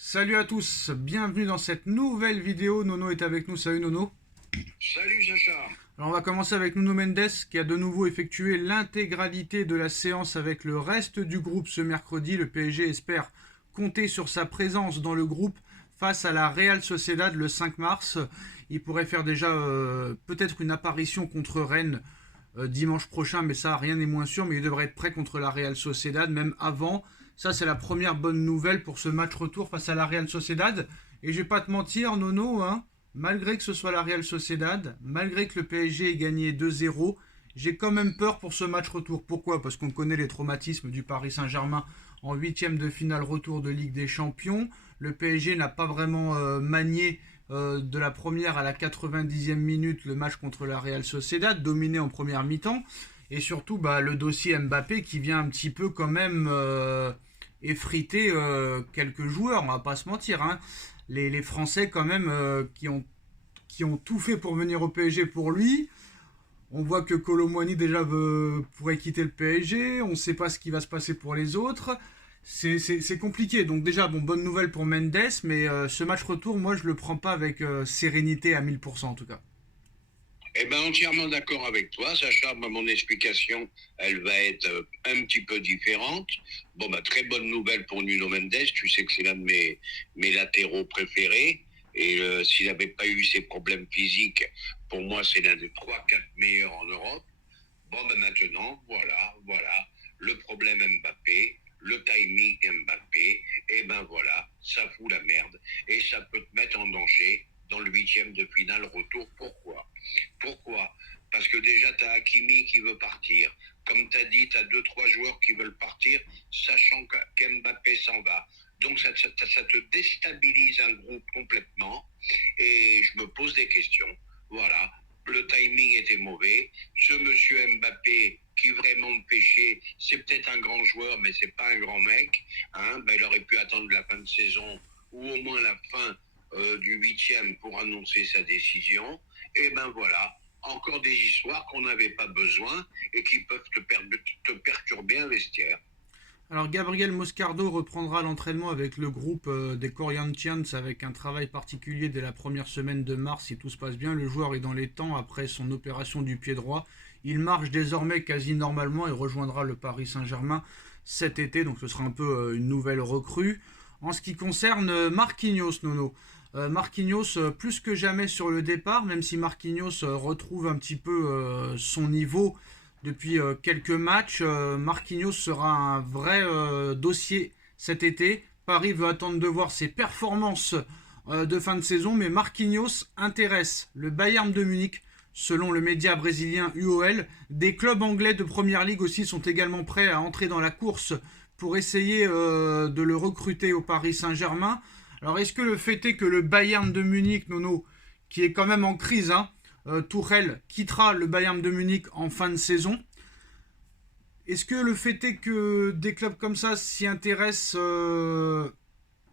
Salut à tous, bienvenue dans cette nouvelle vidéo. Nono est avec nous, salut Nono. Salut Sacha. Alors on va commencer avec Nuno Mendes qui a de nouveau effectué l'intégralité de la séance avec le reste du groupe ce mercredi. Le PSG espère compter sur sa présence dans le groupe face à la Real Sociedad le 5 mars. Il pourrait faire déjà peut-être une apparition contre Rennes dimanche prochain, mais ça rien n'est moins sûr, mais il devrait être prêt contre la Real Sociedad même avant. Ça c'est la première bonne nouvelle pour ce match retour face à la Real Sociedad. Et je vais pas te mentir Nono, hein, malgré que ce soit la Real Sociedad, malgré que le PSG ait gagné 2-0, j'ai quand même peur pour ce match retour. Pourquoi? Parce qu'on connaît les traumatismes du Paris Saint-Germain en huitième de finale retour de Ligue des Champions. Le PSG n'a pas vraiment manié de la première à la 90e minute le match contre la Real Sociedad, dominé en première mi-temps. Et surtout le dossier Mbappé qui vient un petit peu quand même effriter quelques joueurs, on va pas se mentir. Hein. Les Français quand même qui ont tout fait pour venir au PSG pour lui. On voit que Kolo Muani déjà pourrait quitter le PSG. On ne sait pas ce qui va se passer pour les autres. C'est compliqué. Donc déjà, bonne nouvelle pour Mendes, mais ce match retour, moi, je le prends pas avec sérénité à 1000% en tout cas. Eh ben entièrement d'accord avec toi, Sacha. Mon explication, elle va être un petit peu différente. Très bonne nouvelle pour Nuno Mendes. Tu sais que c'est l'un de mes latéraux préférés. Et s'il n'avait pas eu ses problèmes physiques, pour moi, c'est l'un des 3-4 meilleurs en Europe. Maintenant, voilà, le problème Mbappé, le timing Mbappé, et ben voilà, ça fout la merde. Et ça peut te mettre en danger dans le huitième de finale retour. Pourquoi? Parce que déjà, tu as Hakimi qui veut partir. Comme tu as dit, tu as 2-3 joueurs qui veulent partir, sachant qu'Mbappé s'en va. Donc ça te déstabilise un groupe complètement. Et je me pose des questions. Voilà, le timing était mauvais. Ce monsieur Mbappé qui vraiment me pêchait, c'est peut-être un grand joueur, mais c'est pas un grand mec. Il aurait pu attendre la fin de saison ou au moins la fin du huitième pour annoncer sa décision. Et ben voilà, encore des histoires qu'on n'avait pas besoin et qui peuvent te perturber un vestiaire. Alors Gabriel Moscardo reprendra l'entraînement avec le groupe des Corinthians avec un travail particulier dès la première semaine de mars si tout se passe bien. Le joueur est dans les temps après son opération du pied droit. Il marche désormais quasi normalement et rejoindra le Paris Saint-Germain cet été, donc ce sera un peu une nouvelle recrue. En ce qui concerne Marquinhos, Nono, Marquinhos plus que jamais sur le départ, même si Marquinhos retrouve un petit peu son niveau depuis quelques matchs. Marquinhos sera un vrai dossier cet été. Paris veut attendre de voir ses performances de fin de saison, mais Marquinhos intéresse le Bayern de Munich. Selon le média brésilien UOL, des clubs anglais de Première Ligue aussi sont également prêts à entrer dans la course pour essayer de le recruter au Paris Saint-Germain. Alors est-ce que le fait est que le Bayern de Munich, Nono, qui est quand même en crise, hein, Tourelle quittera le Bayern de Munich en fin de saison. Est-ce que le fait est que des clubs comme ça s'y intéressent,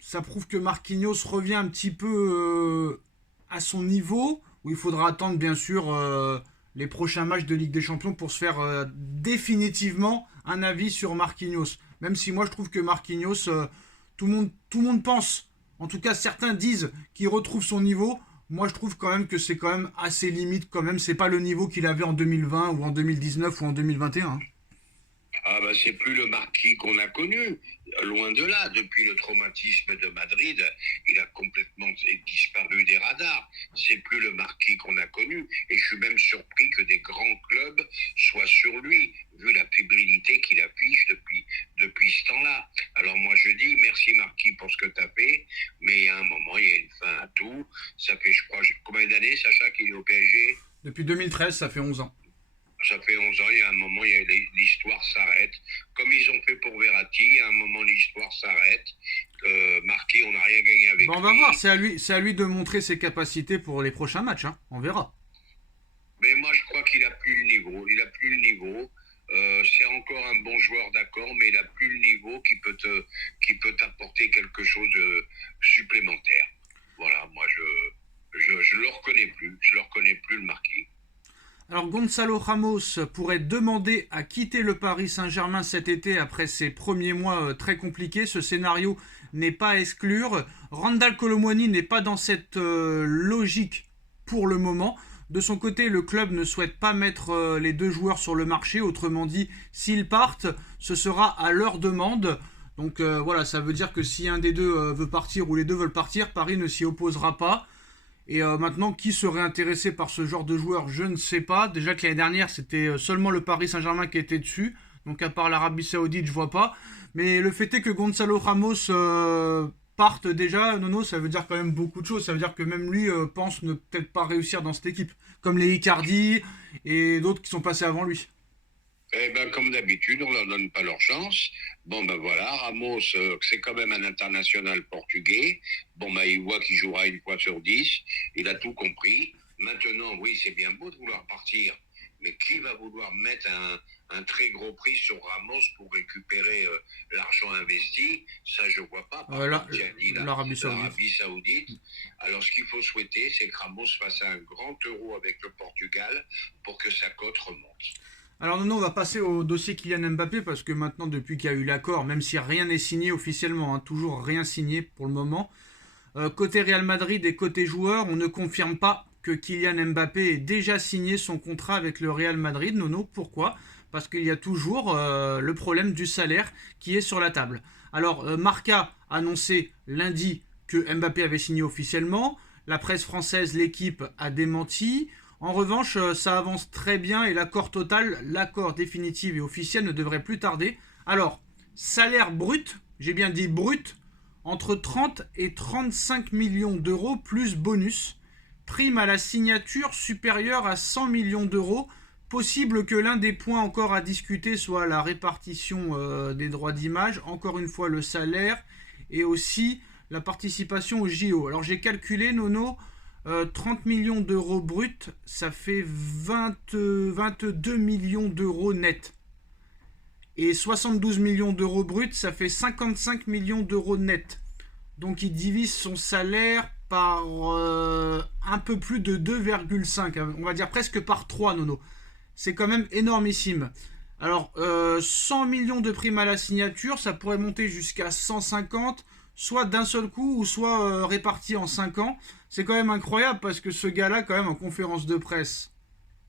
ça prouve que Marquinhos revient un petit peu à son niveau, ou il faudra attendre bien sûr les prochains matchs de Ligue des Champions pour se faire définitivement un avis sur Marquinhos. Même si moi je trouve que Marquinhos, tout le monde pense, en tout cas certains disent qu'il retrouve son niveau. Moi je trouve quand même que c'est quand même assez limite quand même. C'est pas le niveau qu'il avait en 2020 ou en 2019 ou en 2021. Hein. C'est plus le marquis qu'on a connu. Loin de là, depuis le traumatisme de Madrid, il a complètement disparu des radars. C'est plus le marquis qu'on a connu. Et je suis même surpris que des grands clubs soient sur lui, vu la fébrilité qu'il affiche depuis ce temps-là. Alors moi je dis merci Marquis pour ce que tu as fait, mais à un moment il y a une fin à tout. Ça fait, je crois, combien d'années, Sacha, qu'il est au PSG? Depuis 2013, ça fait 11 ans. Ça fait 11 ans, il y a un moment, l'histoire s'arrête. Comme ils ont fait pour Verratti, à un moment, l'histoire s'arrête. Marquis, on n'a rien gagné avec On va voir, lui. c'est à lui de montrer ses capacités pour les prochains matchs. Hein. On verra. Mais moi, je crois qu'il a plus le niveau. Il a plus le niveau. C'est encore un bon joueur, d'accord, mais il a plus le niveau qui peut t'apporter quelque chose de supplémentaire. Voilà, moi, je le reconnais plus. Je le reconnais plus, le Marquis. Alors Gonzalo Ramos pourrait demander à quitter le Paris Saint-Germain cet été après ses premiers mois très compliqués. Ce scénario n'est pas à exclure. Randal Kolo Muani n'est pas dans cette logique pour le moment. De son côté, le club ne souhaite pas mettre les deux joueurs sur le marché. Autrement dit, s'ils partent, ce sera à leur demande. Donc voilà, ça veut dire que si un des deux veut partir ou les deux veulent partir, Paris ne s'y opposera pas. Et maintenant, qui serait intéressé par ce genre de joueur, je ne sais pas. Déjà que l'année dernière, c'était seulement le Paris Saint-Germain qui était dessus. Donc à part l'Arabie Saoudite, je vois pas. Mais le fait est que Gonzalo Ramos parte déjà, Nono, ça veut dire quand même beaucoup de choses. Ça veut dire que même lui pense ne peut-être pas réussir dans cette équipe. Comme les Icardi et d'autres qui sont passés avant lui. Eh ben, comme d'habitude, on leur donne pas leur chance. Bon, ben voilà, Ramos, c'est quand même un international portugais. Bon, ben, il voit qu'il jouera une fois sur 10. Il a tout compris. Maintenant, oui, c'est bien beau de vouloir partir. Mais qui va vouloir mettre un très gros prix sur Ramos pour récupérer l'argent investi? Ça, je vois pas. L'Arabie Saoudite. Alors, ce qu'il faut souhaiter, c'est que Ramos fasse un grand euro avec le Portugal pour que sa cote remonte. Alors non, on va passer au dossier Kylian Mbappé parce que maintenant, depuis qu'il y a eu l'accord, même si rien n'est signé officiellement, hein, toujours rien signé pour le moment, côté Real Madrid et côté joueur, on ne confirme pas que Kylian Mbappé ait déjà signé son contrat avec le Real Madrid. Nono, pourquoi? Parce qu'il y a toujours le problème du salaire qui est sur la table. Alors, Marca a annoncé lundi que Mbappé avait signé officiellement. La presse française, l'équipe, a démenti. En revanche, ça avance très bien et l'accord total, l'accord définitif et officiel ne devrait plus tarder. Alors, salaire brut, j'ai bien dit brut, entre 30 et 35 millions d'euros plus bonus. Prime à la signature supérieure à 100 millions d'euros. Possible que l'un des points encore à discuter soit la répartition des droits d'image. Encore une fois, le salaire et aussi la participation au JO. Alors j'ai calculé, Nono, 30 millions d'euros bruts, ça fait 22 millions d'euros net. Et 72 millions d'euros bruts, ça fait 55 millions d'euros net. Donc il divise son salaire par un peu plus de 2,5. On va dire presque par 3, Nono. C'est quand même énormissime. Alors, 100 millions de primes à la signature, ça pourrait monter jusqu'à 150, soit d'un seul coup, ou soit réparti en 5 ans. C'est quand même incroyable parce que ce gars-là, quand même, en conférence de presse,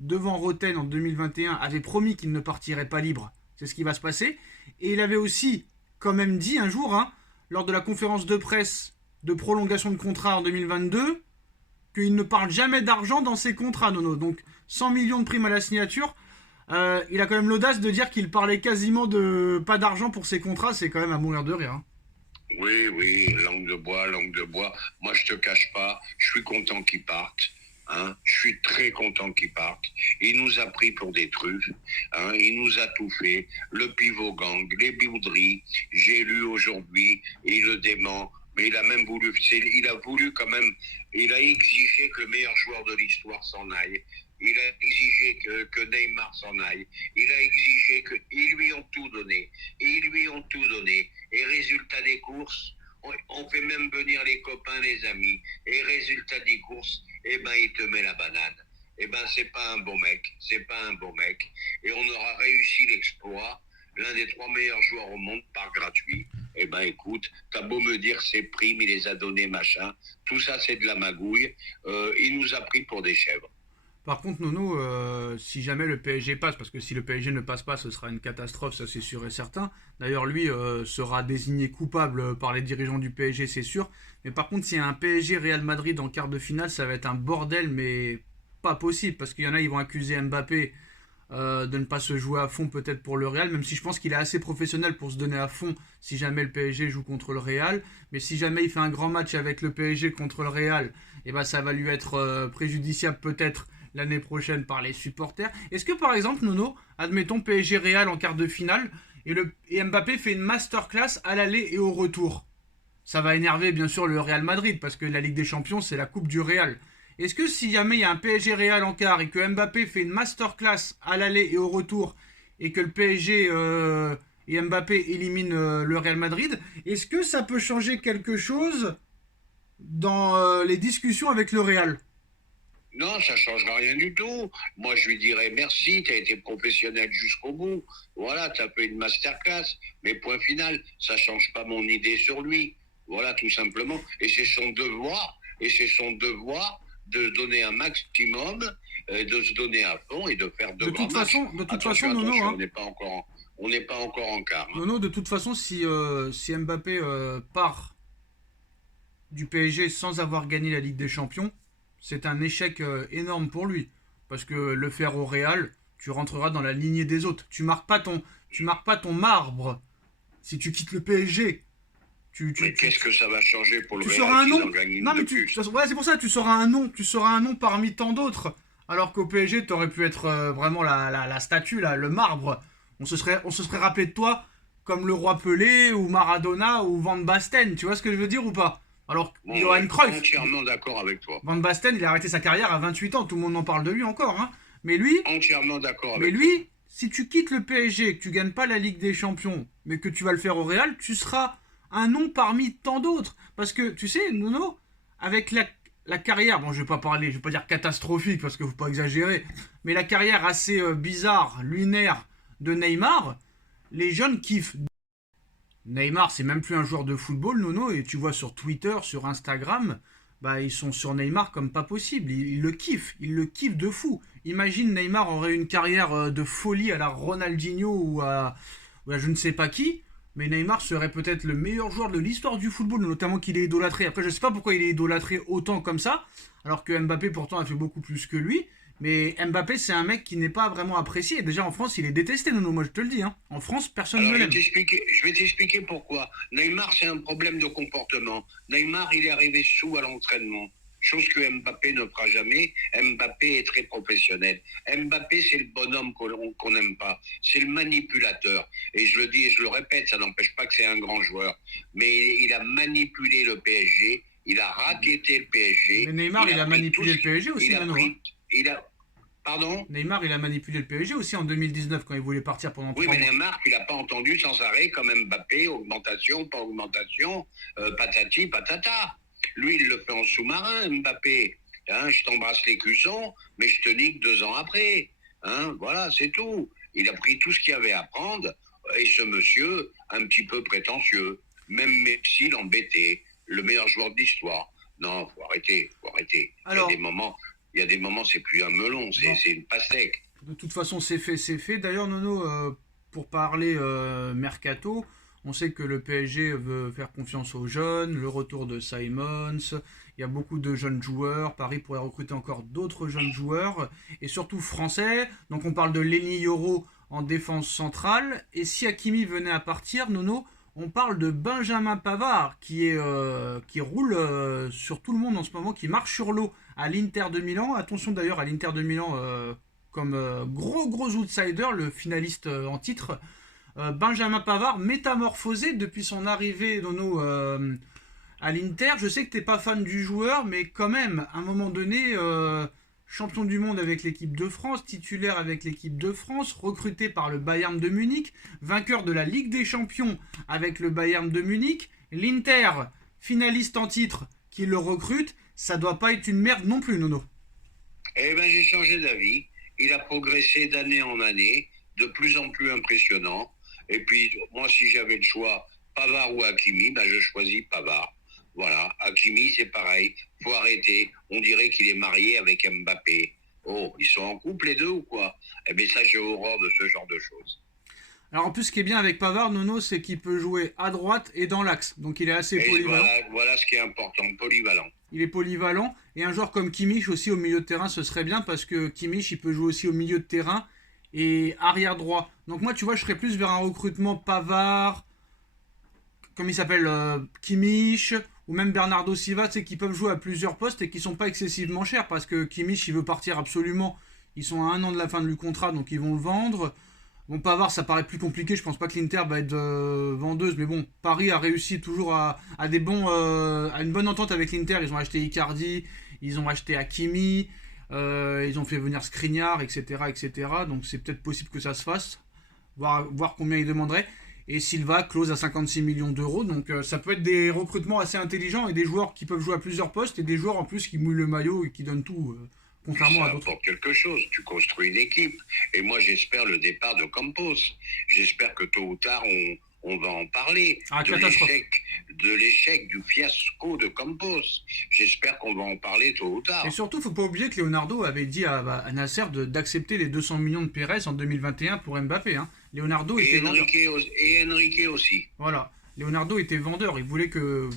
devant Roten en 2021, avait promis qu'il ne partirait pas libre. C'est ce qui va se passer. Et il avait aussi, quand même dit un jour, hein, lors de la conférence de presse de prolongation de contrat en 2022, qu'il ne parle jamais d'argent dans ses contrats, Nono. Donc, 100 millions de primes à la signature, il a quand même l'audace de dire qu'il parlait quasiment de pas d'argent pour ses contrats. C'est quand même à mourir de rire, hein. Oui, oui, langue de bois, langue de bois. Moi, je te cache pas, je suis content qu'il parte. Hein, je suis très content qu'il parte. Il nous a pris pour des truffes. Hein, il nous a tout fait. Le pivot gang, les bouderies. J'ai lu aujourd'hui, et il le dément. Mais il a même voulu, il a voulu quand même, il a exigé que le meilleur joueur de l'histoire s'en aille. Il a exigé que Neymar s'en aille. Il a exigé que, ils lui ont tout donné. Ils lui ont tout donné. Et résultat des courses, on fait même venir les copains, les amis. Et résultat des courses, eh ben, il te met la banane. Eh ben, c'est pas un bon mec. C'est pas un bon mec. Et on aura réussi l'exploit. L'un des 3 meilleurs joueurs au monde par gratuit. Eh ben, écoute, t'as beau me dire ses primes, il les a donnés, machin. Tout ça, c'est de la magouille. Il nous a pris pour des chèvres. Par contre, Nono, si jamais le PSG passe, parce que si le PSG ne passe pas, ce sera une catastrophe, ça c'est sûr et certain. D'ailleurs, lui sera désigné coupable par les dirigeants du PSG, c'est sûr. Mais par contre, s'il y a un PSG Real Madrid en quart de finale, ça va être un bordel, mais pas possible, parce qu'il y en a, ils vont accuser Mbappé de ne pas se jouer à fond peut-être pour le Real, même si je pense qu'il est assez professionnel pour se donner à fond si jamais le PSG joue contre le Real. Mais si jamais il fait un grand match avec le PSG contre le Real, eh ben, ça va lui être préjudiciable peut-être l'année prochaine par les supporters. Est-ce que par exemple, Nono, admettons PSG Real en quart de finale et Mbappé fait une masterclass à l'aller et au retour, ça va énerver bien sûr le Real Madrid parce que la Ligue des Champions c'est la coupe du Real. Est-ce que si jamais il y a un PSG Real en quart et que Mbappé fait une masterclass à l'aller et au retour et que le PSG et Mbappé éliminent le Real Madrid, est-ce que ça peut changer quelque chose dans les discussions avec le Real? Non, ça changera rien du tout. Moi, je lui dirais merci, tu as été professionnel jusqu'au bout. Voilà, tu as fait une masterclass. Mais point final, ça change pas mon idée sur lui. Voilà, tout simplement. Et c'est son devoir de donner un maximum, de se donner à fond et de faire de grands matchs. De toute façon, Attention, Nono, attention, hein, on n'est pas encore en quart, hein. Nono, de toute façon, si Mbappé part du PSG sans avoir gagné la Ligue des Champions, c'est un échec énorme pour lui. Parce que le faire au Real, tu rentreras dans la lignée des autres. Tu marques pas ton marbre si tu quittes le PSG. Mais qu'est-ce que ça va changer pour le Tu Real seras un s'ils nom. en gagnent une Non, de mais plus? ouais, c'est pour ça, tu seras un nom. Tu seras un nom parmi tant d'autres. Alors qu'au PSG, tu aurais pu être vraiment la statue, là, le marbre. On se serait rappelé de toi comme le roi Pelé ou Maradona ou Van Basten. Tu vois ce que je veux dire ou pas? Alors, Bon, Johan ouais, Cruyff, entièrement d'accord avec toi. Van Basten, il a arrêté sa carrière à 28 ans. Tout le monde en parle de lui encore. Hein. Mais lui, Entièrement d'accord mais avec toi. lui, si tu quittes le PSG, que tu gagnes pas la Ligue des Champions, mais que tu vas le faire au Real, tu seras un nom parmi tant d'autres. Parce que, tu sais, Nono, avec la carrière, bon, je vais pas dire catastrophique, parce qu'il faut pas exagérer, mais la carrière assez bizarre, lunaire de Neymar, les jeunes kiffent. Neymar, c'est même plus un joueur de football, Nono, et tu vois sur Twitter, sur Instagram, bah ils sont sur Neymar comme pas possible. Ils le kiffent de fou. Imagine Neymar aurait une carrière de folie à la Ronaldinho ou à je ne sais pas qui, mais Neymar serait peut-être le meilleur joueur de l'histoire du football, notamment qu'il est idolâtré. Après, je sais pas pourquoi il est idolâtré autant comme ça, alors que Mbappé pourtant a fait beaucoup plus que lui. Mais Mbappé, c'est un mec qui n'est pas vraiment apprécié. Et déjà en France, il est détesté, Nono, moi je te le dis. Hein. En France, personne Alors, ne l'aime. je vais t'expliquer pourquoi. Neymar, c'est un problème de comportement. Neymar, il est arrivé sous à l'entraînement. Chose que Mbappé ne fera jamais. Mbappé est très professionnel. Mbappé, c'est le bonhomme qu'on n'aime pas. C'est le manipulateur. Et je le dis et je le répète, ça n'empêche pas que c'est un grand joueur. Mais il a manipulé le PSG. Il a racketté le Mais PSG. Neymar, il a manipulé le PSG aussi, Il a Nono. Hein. pris. Il a. Pardon? Neymar, il a manipulé le PSG aussi en 2019 quand il voulait partir pendant Oui, 3 mais mois. Neymar, tu l'as pas entendu sans arrêt, comme Mbappé, augmentation, pas augmentation, patati, patata. Lui, il le fait en sous-marin, Mbappé. Hein, je t'embrasse les cuissons, mais je te nique 2 ans après. Hein, voilà, c'est tout. Il a pris tout ce qu'il y avait à prendre, et ce monsieur, un petit peu prétentieux, même Messi l'embêtait, le meilleur joueur de l'histoire. Non, faut arrêter, faut arrêter. Alors, Il y a des moments, c'est plus un melon, bon, c'est une pastèque. de toute façon, c'est fait, c'est fait. D'ailleurs, Nono, pour parler mercato, on sait que le PSG veut faire confiance aux jeunes, le retour de Simons, il y a beaucoup de jeunes joueurs, Paris pourrait recruter encore d'autres jeunes joueurs, et surtout français. Donc on parle de Lenny Yoro en défense centrale, et si Hakimi venait à partir, Nono, on parle de Benjamin Pavard qui roule sur tout le monde en ce moment, qui marche sur l'eau à l'Inter de Milan. Attention d'ailleurs à l'Inter de Milan comme gros outsider, le finaliste en titre. Benjamin Pavard métamorphosé depuis son arrivée Nono, à l'Inter. Je sais que t'es pas fan du joueur, mais quand même, à un moment donné, champion du monde avec l'équipe de France, titulaire avec l'équipe de France, recruté par le Bayern de Munich, vainqueur de la Ligue des Champions avec le Bayern de Munich, l'Inter, finaliste en titre, qui le recrute, ça doit pas être une merde non plus, Nono. Eh bien, j'ai changé d'avis. Il a progressé d'année en année, de plus en plus impressionnant. Et puis, moi, si j'avais le choix, Pavard ou Hakimi, ben, je choisis Pavard. Voilà, Hakimi, c'est pareil. Faut arrêter. On dirait qu'il est marié avec Mbappé. Oh, ils sont en couple les deux ou quoi? Eh bien, ça, j'ai horreur de ce genre de choses. Alors en plus, ce qui est bien avec Pavard, Nono, c'est qu'il peut jouer à droite et dans l'axe. Donc il est assez Et polyvalent. voilà ce qui est important, polyvalent. Il est polyvalent. Et un joueur comme Kimmich aussi au milieu de terrain, ce serait bien parce que Kimmich, il peut jouer aussi au milieu de terrain et arrière droit. Donc moi, tu vois, je serais plus vers un recrutement Pavard, comme il s'appelle, Kimmich, ou même Bernardo Silva, tu sais, qui peuvent jouer à plusieurs postes et qui sont pas excessivement chers parce que Kimmich, il veut partir absolument. Ils sont à 1 an de la fin du contrat, donc ils vont le vendre. Bon, Pavard, ça paraît plus compliqué. Je pense pas que l'Inter va être vendeuse, mais bon, Paris a réussi toujours à une bonne entente avec l'Inter. Ils ont acheté Icardi, ils ont acheté Hakimi, ils ont fait venir Skriniar, etc., etc. Donc c'est peut-être possible que ça se fasse. Voir combien ils demanderaient. Et Silva close à 56 millions d'euros. Donc ça peut être des recrutements assez intelligents et des joueurs qui peuvent jouer à plusieurs postes et des joueurs en plus qui mouillent le maillot et qui donnent tout Contrairement à Ça d'autres. apporte quelque chose. Tu construis une équipe. Et moi, j'espère le départ de Campos. J'espère que tôt ou tard, on va en parler. Ah, De catastrophe. l'échec, du fiasco de Campos. J'espère qu'on va en parler tôt ou Et tard. surtout, faut pas oublier que Leonardo avait dit à Nasser d'accepter les 200 millions de Pérez en 2021 pour Mbappé. Hein. Leonardo était vendeur. Et Enrique aussi. Voilà. Leonardo était vendeur. Il voulait Mais que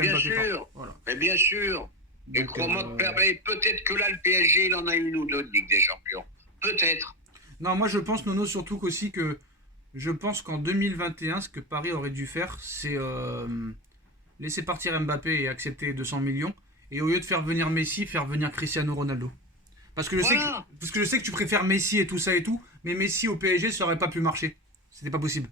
bien Mbappé parte. sûr. Voilà. Mais bien sûr. Et Donc, crois-moi que peut-être que là, le PSG, il en a une ou deux de Ligue des Champions. Peut-être. non, moi je pense, Nono, surtout qu'aussi que je pense qu'en 2021, ce que Paris aurait dû faire, c'est laisser partir Mbappé et accepter les 200 millions. Et au lieu de faire venir Messi, faire venir Cristiano Ronaldo. Voilà. Parce que je sais que tu préfères Messi et tout, mais Messi au PSG, ça aurait pas pu marcher. C'était pas possible.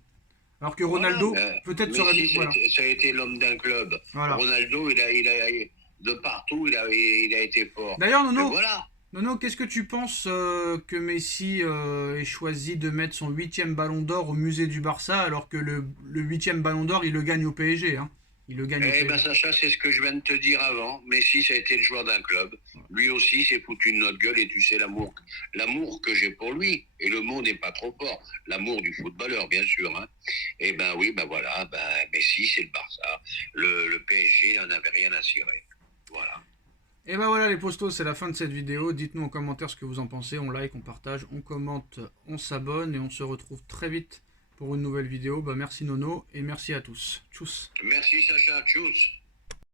Alors que Voilà. Ronaldo, peut-être serait. Messi, Voilà. ça a été l'homme d'un club. Voilà. Ronaldo, de partout, il a été fort. D'ailleurs, Et Nono, voilà. Nono, qu'est-ce que tu penses que Messi ait choisi de mettre son 8e ballon d'or au musée du Barça alors que le 8e ballon d'or, il le gagne au PSG, hein. Il le gagne au Eh PSG. ben Sacha, c'est ce que je viens de te dire avant. Messi, ça a été le joueur d'un club. Lui aussi s'est foutu de notre gueule et tu sais l'amour que j'ai pour lui. Et le mot n'est pas trop fort. L'amour du footballeur, bien sûr. Hein. Eh ben oui, ben voilà. Ben Messi, c'est le Barça. Le PSG n'en avait rien à cirer. Voilà. Et ben voilà les postos, c'est la fin de cette vidéo. Dites-nous en commentaire ce que vous en pensez. On like, on partage, on commente, on s'abonne et on se retrouve très vite pour une nouvelle vidéo. Bah, merci Nono et merci à tous. Tchuss. Merci Sacha. Tchuss.